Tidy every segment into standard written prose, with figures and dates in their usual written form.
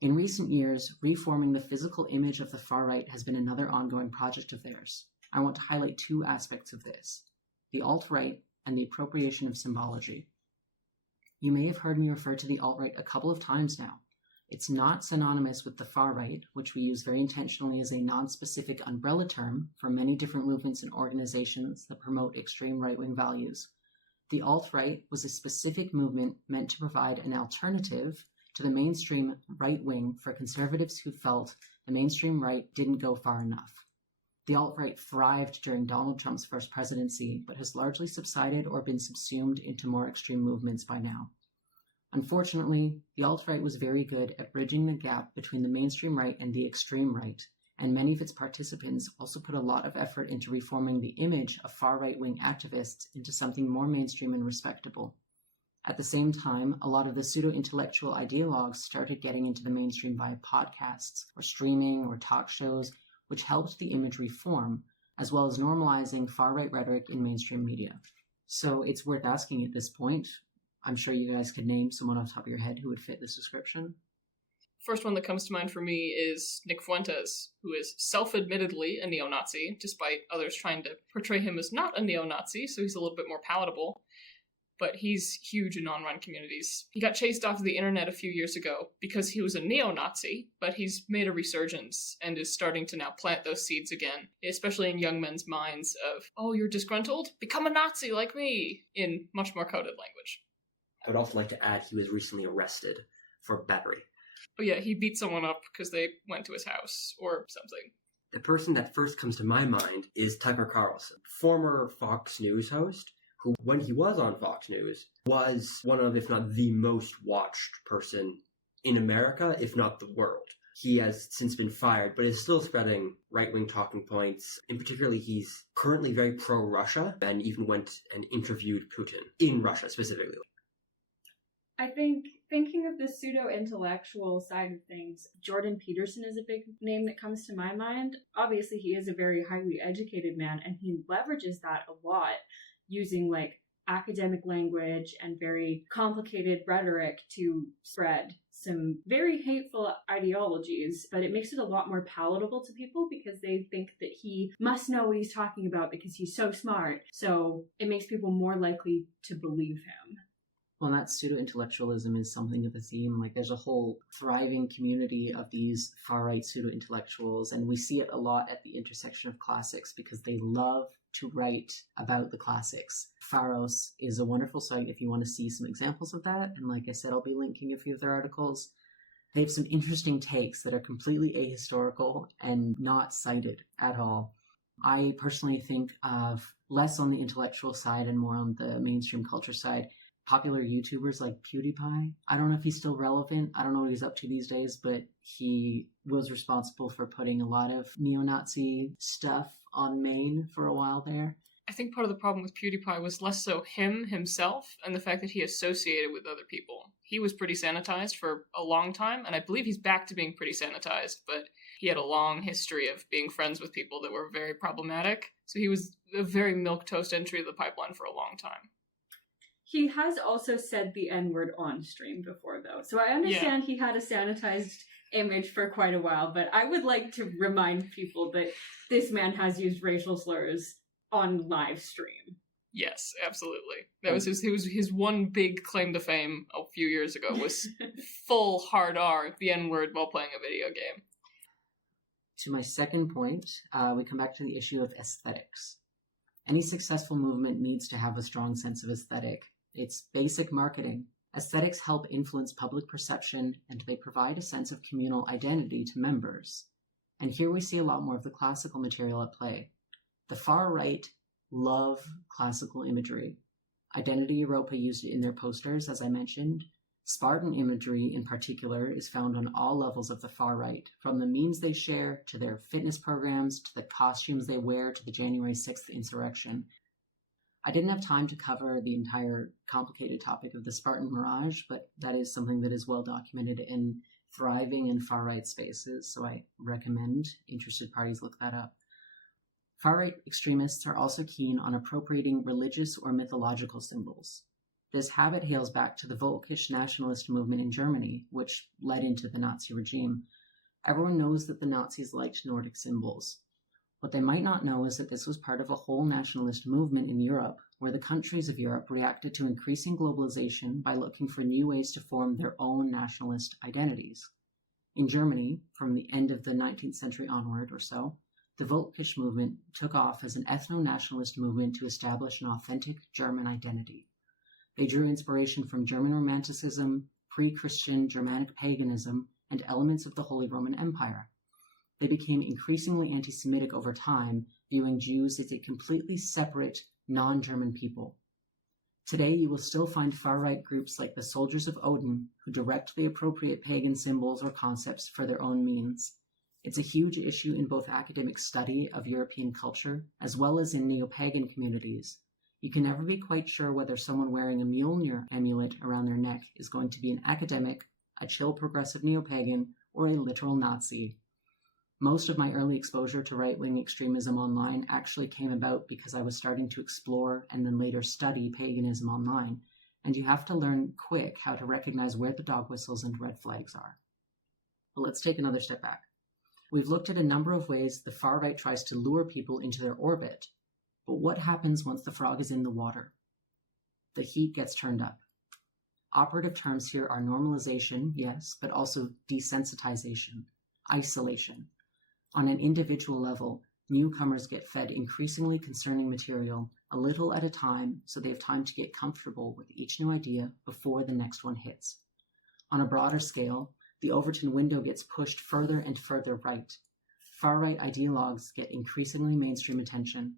In recent years, reforming the physical image of the far right has been another ongoing project of theirs. I want to highlight two aspects of this: the alt-right and the appropriation of symbology. You may have heard me refer to the alt-right a couple of times now. It's not synonymous with the far right, which we use very intentionally as a non-specific umbrella term for many different movements and organizations that promote extreme right-wing values. The alt-right was a specific movement meant to provide an alternative to the mainstream right-wing for conservatives who felt the mainstream right didn't go far enough. The alt-right thrived during Donald Trump's first presidency, but has largely subsided or been subsumed into more extreme movements by now. Unfortunately, the alt-right was very good at bridging the gap between the mainstream right and the extreme right, and many of its participants also put a lot of effort into reforming the image of far right-wing activists into something more mainstream and respectable. At the same time, a lot of the pseudo-intellectual ideologues started getting into the mainstream via podcasts, or streaming, or talk shows, which helped the image reform, as well as normalizing far-right rhetoric in mainstream media. So it's worth asking at this point, I'm sure you guys could name someone off the top of your head who would fit this description. First one that comes to mind for me is Nick Fuentes, who is self-admittedly a neo-Nazi, despite others trying to portray him as not a neo-Nazi, so he's a little bit more palatable. But he's huge in online communities. He got chased off of the internet a few years ago because he was a neo-Nazi, but he's made a resurgence and is starting to now plant those seeds again, especially in young men's minds of, oh, you're disgruntled? Become a Nazi like me, in much more coded language. I would also like to add he was recently arrested for battery. Oh yeah, he beat someone up because they went to his house or something. The person that first comes to my mind is Tucker Carlson, former Fox News host, who, when he was on Fox News, was one of, if not the most watched person in America, if not the world. He has since been fired, but is still spreading right-wing talking points. In particular, he's currently very pro-Russia and even went and interviewed Putin in Russia specifically. I think, thinking of the pseudo-intellectual side of things, Jordan Peterson is a big name that comes to my mind. Obviously, he is a very highly educated man, and he leverages that a lot, using academic language and very complicated rhetoric to spread some very hateful ideologies, but it makes it a lot more palatable to people because they think that he must know what he's talking about because he's so smart. So it makes people more likely to believe him. Well, that pseudo-intellectualism is something of a theme. There's a whole thriving community of these far-right pseudo-intellectuals, and we see it a lot at the intersection of classics because they love to write about the classics. Pharos is a wonderful site if you want to see some examples of that, and like I said, I'll be linking a few of their articles. They have some interesting takes that are completely ahistorical and not cited at all. I personally think of less on the intellectual side and more on the mainstream culture side. Popular YouTubers like PewDiePie. I don't know if he's still relevant. I don't know what he's up to these days, but he was responsible for putting a lot of neo-Nazi stuff on main for a while there. I think part of the problem with PewDiePie was less so himself and the fact that he associated with other people. He was pretty sanitized for a long time, and I believe he's back to being pretty sanitized, but he had a long history of being friends with people that were very problematic. So he was a very milquetoast entry to the pipeline for a long time. He has also said the N-word on stream before, though. So I understand He had a sanitized image for quite a while, but I would like to remind people that this man has used racial slurs on live stream. Yes, absolutely. That was his one big claim to fame a few years ago was full hard R, the N-word, while playing a video game. To my second point, we come back to the issue of aesthetics. Any successful movement needs to have a strong sense of aesthetic. It's basic marketing. Aesthetics help influence public perception, and they provide a sense of communal identity to members. And here we see a lot more of the classical material at play. The far right love classical imagery. Identity Europa used it in their posters, as I mentioned. Spartan imagery, in particular, is found on all levels of the far right, from the memes they share, to their fitness programs, to the costumes they wear, to the January 6th insurrection. I didn't have time to cover the entire complicated topic of the Spartan Mirage, but that is something that is well documented in thriving and far-right spaces, so I recommend interested parties look that up. Far-right extremists are also keen on appropriating religious or mythological symbols. This habit hails back to the Völkisch nationalist movement in Germany, which led into the Nazi regime. Everyone knows that the Nazis liked Nordic symbols. What they might not know is that this was part of a whole nationalist movement in Europe, where the countries of Europe reacted to increasing globalization by looking for new ways to form their own nationalist identities. In Germany, from the end of the 19th century onward or so, the Völkisch movement took off as an ethno-nationalist movement to establish an authentic German identity. They drew inspiration from German Romanticism, pre-Christian Germanic paganism, and elements of the Holy Roman Empire. They became increasingly anti-Semitic over time, viewing Jews as a completely separate, non-German people. Today, you will still find far-right groups like the Soldiers of Odin, who directly appropriate pagan symbols or concepts for their own means. It's a huge issue in both academic study of European culture, as well as in neo-pagan communities. You can never be quite sure whether someone wearing a Mjolnir amulet around their neck is going to be an academic, a chill progressive neo-pagan, or a literal Nazi. Most of my early exposure to right-wing extremism online actually came about because I was starting to explore and then later study paganism online, and you have to learn quick how to recognize where the dog whistles and red flags are. But let's take another step back. We've looked at a number of ways the far right tries to lure people into their orbit, but what happens once the frog is in the water? The heat gets turned up. Operative terms here are normalization, yes, but also desensitization, isolation. On an individual level, newcomers get fed increasingly concerning material a little at a time so they have time to get comfortable with each new idea before the next one hits. On a broader scale, the Overton window gets pushed further and further right. Far-right ideologues get increasingly mainstream attention.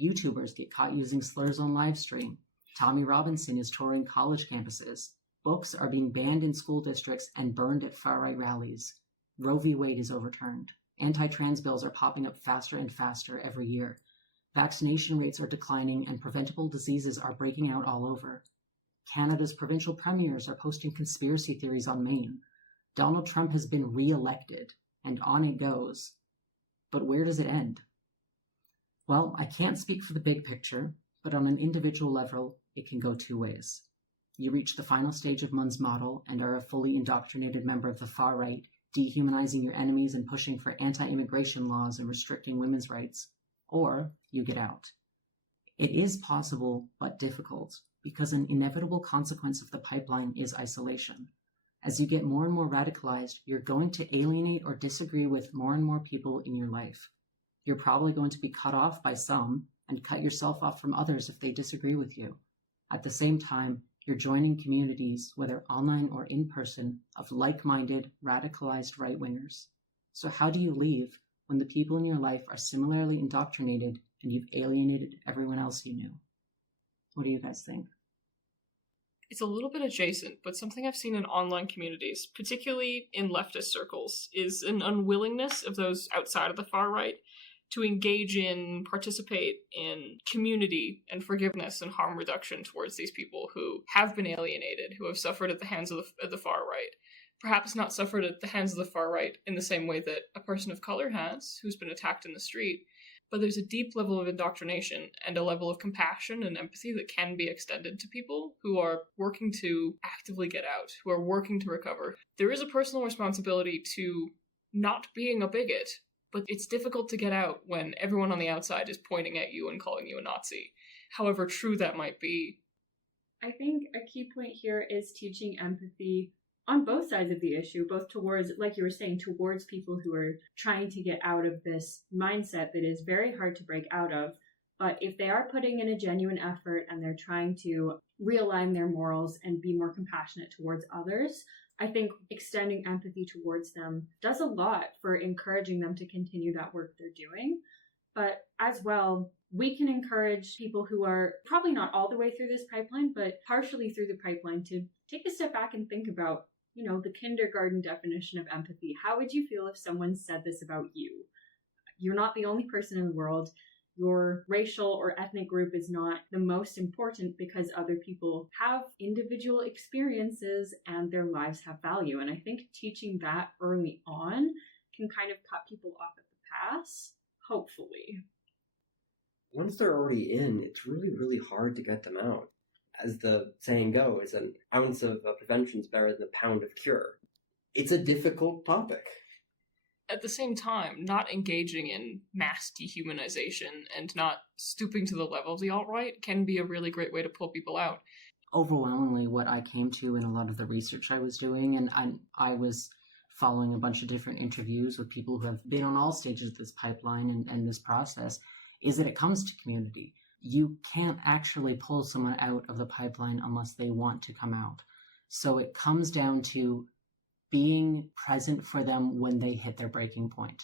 YouTubers get caught using slurs on livestream. Tommy Robinson is touring college campuses. Books are being banned in school districts and burned at far-right rallies. Roe v. Wade is overturned. Anti-trans bills are popping up faster and faster every year. Vaccination rates are declining and preventable diseases are breaking out all over. Canada's provincial premiers are posting conspiracy theories on Maine. Donald Trump has been re-elected, and on it goes. But where does it end? Well, I can't speak for the big picture, but on an individual level, it can go two ways. You reach the final stage of Munn's model and are a fully indoctrinated member of the far right, dehumanizing your enemies and pushing for anti-immigration laws and restricting women's rights, or you get out. It is possible, but difficult, because an inevitable consequence of the pipeline is isolation. As you get more and more radicalized, you're going to alienate or disagree with more and more people in your life. You're probably going to be cut off by some and cut yourself off from others if they disagree with you. At the same time, you're joining communities, whether online or in person, of like-minded, radicalized right-wingers. So how do you leave when the people in your life are similarly indoctrinated and you've alienated everyone else you knew? What do you guys think? It's a little bit adjacent, but something I've seen in online communities, particularly in leftist circles, is an unwillingness of those outside of the far right to engage in, participate in community and forgiveness and harm reduction towards these people who have been alienated, who have suffered at the hands of the far right. Perhaps not suffered at the hands of the far right in the same way that a person of color has, who's been attacked in the street, but there's a deep level of indoctrination and a level of compassion and empathy that can be extended to people who are working to actively get out, who are working to recover. There is a personal responsibility to not being a bigot, but it's difficult to get out when everyone on the outside is pointing at you and calling you a Nazi, however true that might be. I think a key point here is teaching empathy on both sides of the issue, both towards, like you were saying, towards people who are trying to get out of this mindset that is very hard to break out of. But if they are putting in a genuine effort and they're trying to realign their morals and be more compassionate towards others, I think extending empathy towards them does a lot for encouraging them to continue that work they're doing. But as well, we can encourage people who are probably not all the way through this pipeline, but partially through the pipeline to take a step back and think about, the kindergarten definition of empathy. How would you feel if someone said this about you? You're not the only person in the world. Your racial or ethnic group is not the most important because other people have individual experiences and their lives have value. And I think teaching that early on can kind of cut people off at the pass, hopefully. Once they're already in, it's really, really hard to get them out. as the saying goes, an ounce of prevention is better than a pound of cure. It's a difficult topic. At the same time, not engaging in mass dehumanization and not stooping to the level of the alt-right can be a really great way to pull people out. Overwhelmingly, what I came to in a lot of the research I was doing, and I was following a bunch of different interviews with people who have been on all stages of this pipeline and this process, is that it comes to community. You can't actually pull someone out of the pipeline unless they want to come out. So it comes down to being present for them when they hit their breaking point.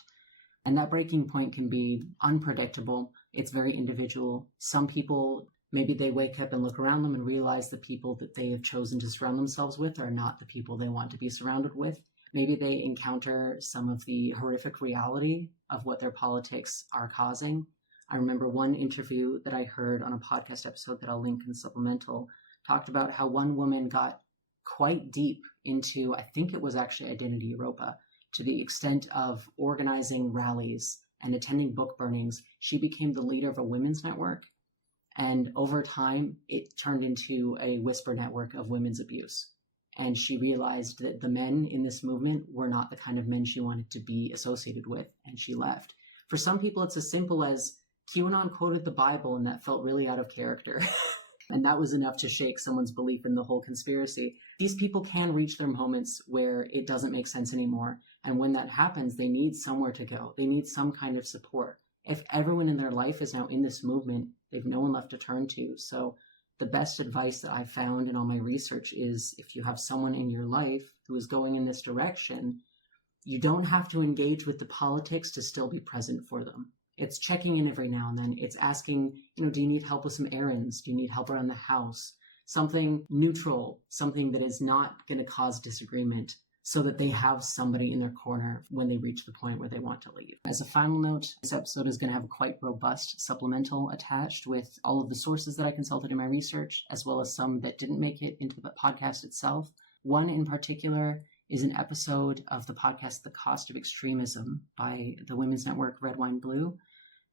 And that breaking point can be unpredictable. It's very individual. Some people, maybe they wake up and look around them and realize the people that they have chosen to surround themselves with are not the people they want to be surrounded with. Maybe they encounter some of the horrific reality of what their politics are causing. I remember one interview that I heard on a podcast episode that I'll link in the supplemental talked about how one woman got quite deep into, I think it was actually Identity Europa, to the extent of organizing rallies and attending book burnings. She became the leader of a women's network. And over time, it turned into a whisper network of women's abuse. And she realized that the men in this movement were not the kind of men she wanted to be associated with, and she left. For some people, it's as simple as QAnon quoted the Bible, and that felt really out of character. And that was enough to shake someone's belief in the whole conspiracy. These people can reach their moments where it doesn't make sense anymore. And when that happens, they need somewhere to go. They need some kind of support. If everyone in their life is now in this movement, they've no one left to turn to. So the best advice that I've found in all my research is if you have someone in your life who is going in this direction, you don't have to engage with the politics to still be present for them. It's checking in every now and then. It's asking, do you need help with some errands? Do you need help around the house? Something neutral, something that is not going to cause disagreement, so that they have somebody in their corner when they reach the point where they want to leave. As a final note, this episode is going to have a quite robust supplemental attached with all of the sources that I consulted in my research, as well as some that didn't make it into the podcast itself. One in particular is an episode of the podcast The Cost of Extremism by the women's network Red Wine Blue.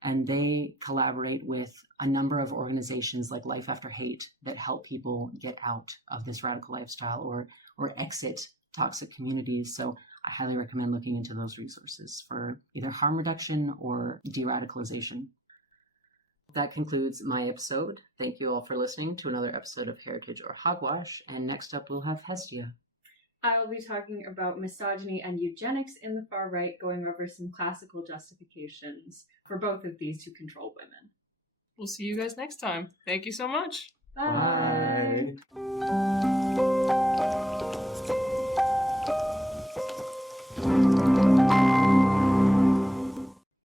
And they collaborate with a number of organizations like Life After Hate that help people get out of this radical lifestyle or exit toxic communities. So I highly recommend looking into those resources for either harm reduction or de-radicalization. That concludes my episode. Thank you all for listening to another episode of Heritage or Hogwash. And next up, we'll have Hestia. I will be talking about misogyny and eugenics in the far right, going over some classical justifications for both of these to control women. We'll see you guys next time. Thank you so much. Bye. Bye.